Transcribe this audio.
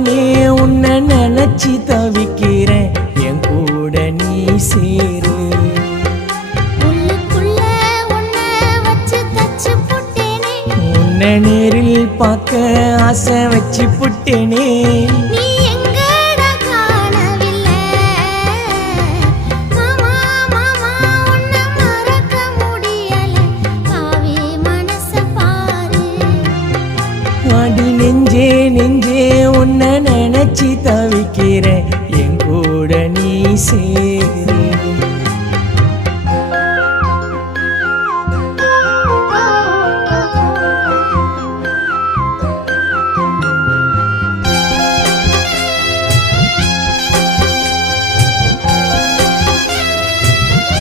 நானே உன்னை நினைச்சு தவிக்கிறேன் என் கூட நீ சேரு உன்னை நேரில் பார்க்க ஆசை வச்சு புட்டேனே